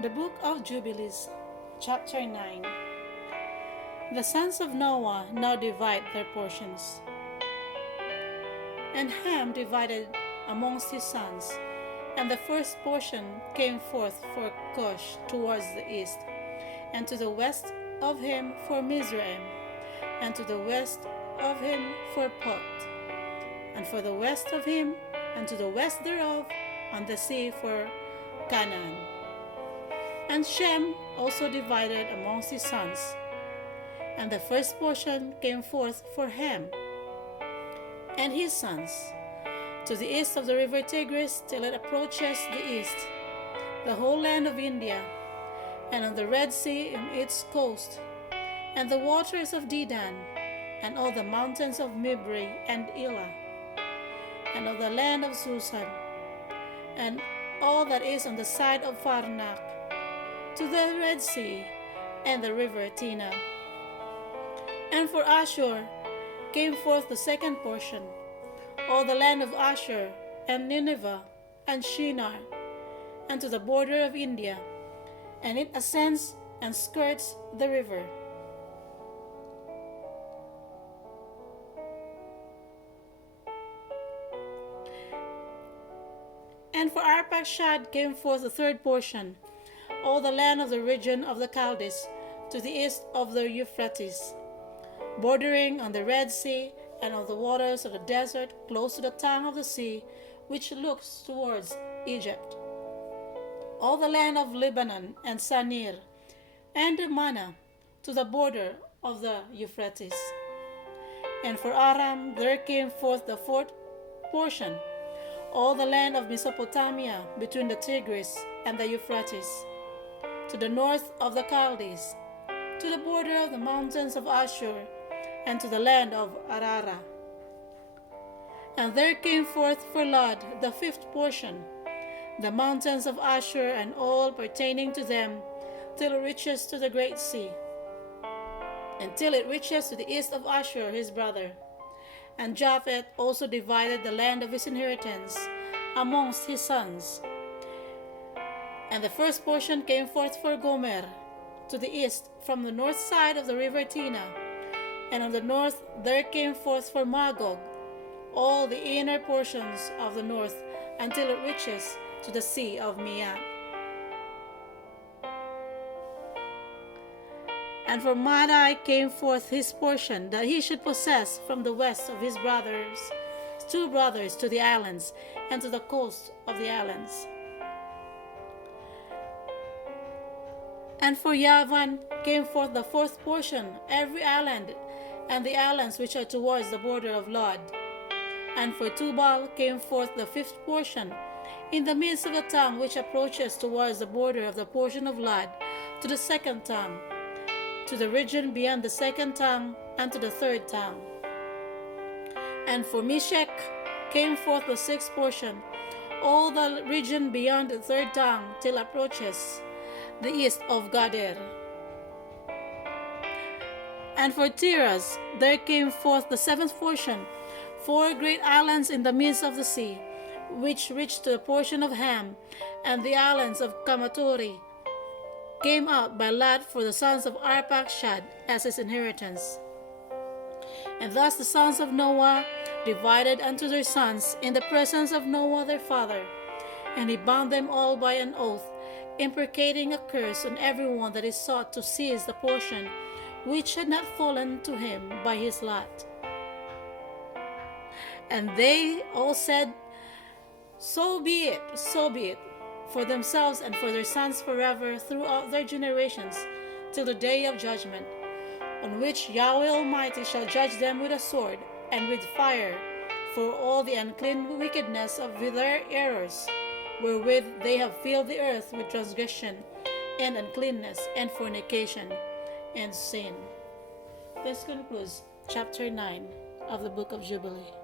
The Book of Jubilees, Chapter 9. The sons of Noah now divide their portions. And Ham divided amongst his sons, and the first portion came forth for Cush towards the east, and to the west of him for Mizraim, and to the west of him for Put, and for the west of him, and to the west thereof, on the sea for Canaan. And Shem also divided amongst his sons, and the first portion came forth for Ham and his sons, to the east of the river Tigris, till it approaches the east, the whole land of India, and on the Red Sea in its coast, and the waters of Dedan, and all the mountains of Mibri and Elah, and of the land of Susan, and all that is on the side of Farnak, to the Red Sea, and the river Tina. And for Ashur came forth the second portion, all the land of Ashur, and Nineveh, and Shinar, and to the border of India, and it ascends and skirts the river. And for Arpachshad came forth the third portion, all the land of the region of the Chaldees, to the east of the Euphrates, bordering on the Red Sea, and on the waters of the desert, close to the tongue of the sea, which looks towards Egypt. All the land of Lebanon and Sanir, and Mana, to the border of the Euphrates. And for Aram there came forth the fourth portion, all the land of Mesopotamia, between the Tigris and the Euphrates, to the north of the Chaldees, to the border of the mountains of Ashur, and to the land of Arara. And there came forth for Lod the fifth portion, the mountains of Ashur and all pertaining to them, till it reaches to the great sea, until it reaches to the east of Ashur his brother. And Japheth also divided the land of his inheritance amongst his sons. And the first portion came forth for Gomer, to the east, from the north side of the river Tina, and on the north there came forth for Magog, all the inner portions of the north, until it reaches to the sea of Miah. And for Madai came forth his portion, that he should possess from the west of his two brothers, to the islands, and to the coast of the islands. And for Yavan came forth the fourth portion, every island, and the islands which are towards the border of Lod. And for Tubal came forth the fifth portion, in the midst of the tongue which approaches towards the border of the portion of Lod, to the second tongue, to the region beyond the second tongue, and to the third tongue. And for Meshech came forth the sixth portion, all the region beyond the third tongue, till approaches the east of Gader. And for Tiras there came forth the seventh portion, 4 great islands in the midst of the sea, which reached to the portion of Ham, and the islands of Kamatori came out by lot for the sons of Arpachshad as his inheritance. And thus the sons of Noah divided unto their sons in the presence of Noah their father, and he bound them all by an oath, imprecating a curse on everyone that is sought to seize the portion which had not fallen to him by his lot. And they all said, So be it, for themselves and for their sons forever throughout their generations, till the day of judgment, on which Yahweh Almighty shall judge them with a sword and with fire, for all the unclean wickedness of their errors, wherewith they have filled the earth with transgression, and uncleanness, and fornication, and sin. This concludes chapter 9 of the book of Jubilee.